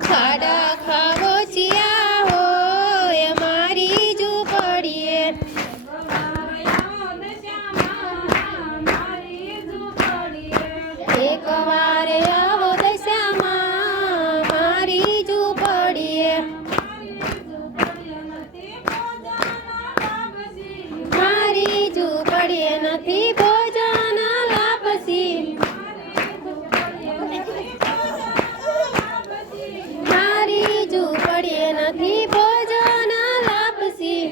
ખાડા ખાબોચિયા હોય મારી ઝૂંપડીએ એક વાર આવો દશામાં મારી ઝૂંપડીએ મારી ઝૂંપડીએ નથી ભોજન લાપસી મારી ઝૂંપડીએ નથી ભોજન લાપસી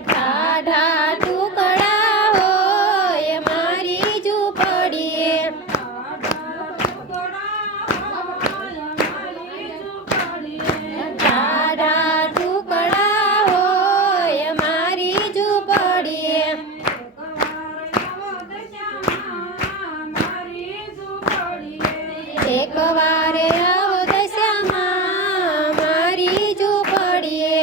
ટાઢા ટુકડા હોય મારી ઝૂંપડીએ ટાઢા ટુકડા હોય મારી ઝૂંપડીએ એક વાર આવો દશામાં મારી ઝૂંપડીએ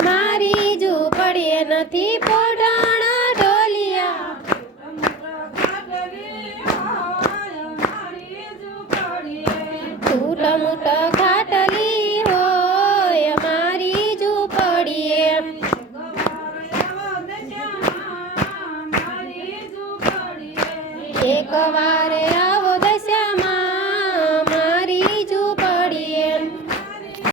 મારી ઝૂંપડીએ નથી